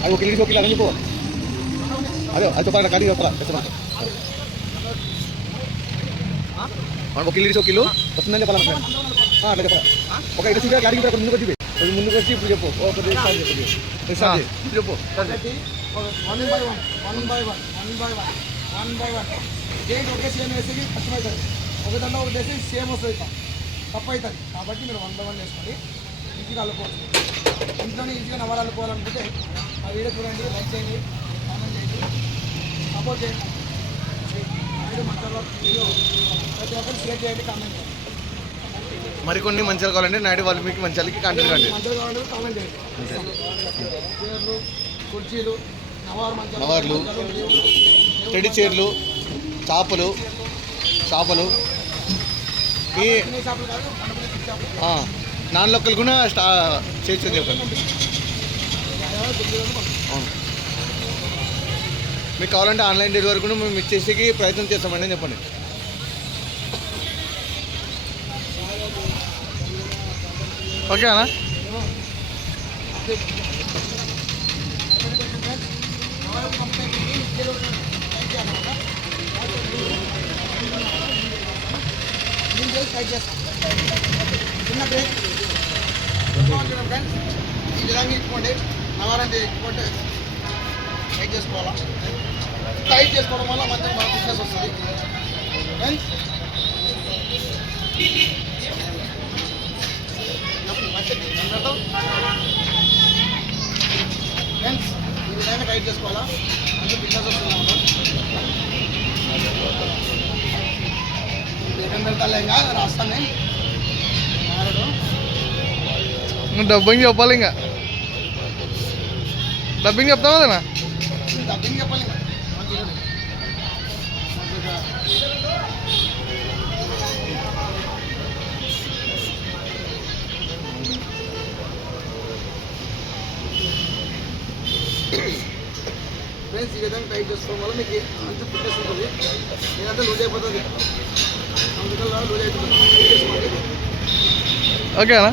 Ayo kili lagi po. Ayo para kali para. మనకు kilo వస్తుందండి పలా అట్లా చెప్పరా ఒక ఇది సీదా గాడికి ఇక్కడ ముందుకు వచ్చి ముందుకు వచ్చి ఇప్పుడు చెప్పు ఒక స్టార్ట్ చెప్పు one by one date okay same వేసేది కష్టమవుతుంది ఒక దండ ఒక వేసి సేమ్ వస్తుంది తప్పు అవుతుంది కాబట్టి మీరు 1 by 1 వేసుకోండి ఈజీగా అల్లుకోవచ్చు ఇంట్లోనే ఈజీగా నవరాలు అల్లుకోవాలనుకుంటే ఆ వీడియో చూడండి లైక్ చేయండి కామెంట్ చేయండి సపోర్ట్ చేయండి ప్రతి ఒక్కరు షేర్ చేయండి కామెంట్ చేయండి మరికొన్ని మంచిగా కావాలంటే నాయుడు వాల్మీకి మంచాలకి కాంటాక్ట్ కండి మంచిగా కావాలంటే కామెంట్ చేయండి చైర్లు కుర్చీలు నవార్లు టెడ్డీ చైర్లు చేపలు ఈ నాన్ లోకల్ కూడా చేయొచ్చు చెప్పండి అవును మీకు కావాలంటే ఆన్లైన్ డెలివరీ కూడా మేము ఇచ్చేసి ప్రయత్నం చేస్తామండి అని చెప్పండి ఓకేనా చిన్న బ్రేక్ ఫ్రెండ్స్ ఈ విధంగా ఇచ్చుకోండి నవారంటే ఇచ్చుకుంటే టైట్ చేసుకోవాలా టైట్ చేసుకోవడం వల్ల మంచిగా మన బిజినెస్ వస్తుంది ఫ్రెండ్స్ ఫ్రెండ్స్ ఈ విధంగా టైట్ చేసుకోవాలా మంచి బిజినెస్ వస్తుంది పెడతాలేగా రాస్తానే డబ్బింగ్ చెప్పాలి ఇంకా డబ్బింగ్ చెప్తావా అదేనా డబ్బింగ్ చెప్పాలి ఇంకా ఫ్రెండ్స్ ఈ విధంగా టైట్ చేసుకోవడం వల్ల మీకు మంచి ఫిట్నెస్ ఉంటుంది లేదంటే లూజ్ అయిపోతుంది అందుకల్లా లూజ్ అవుతుంది ఓకేనా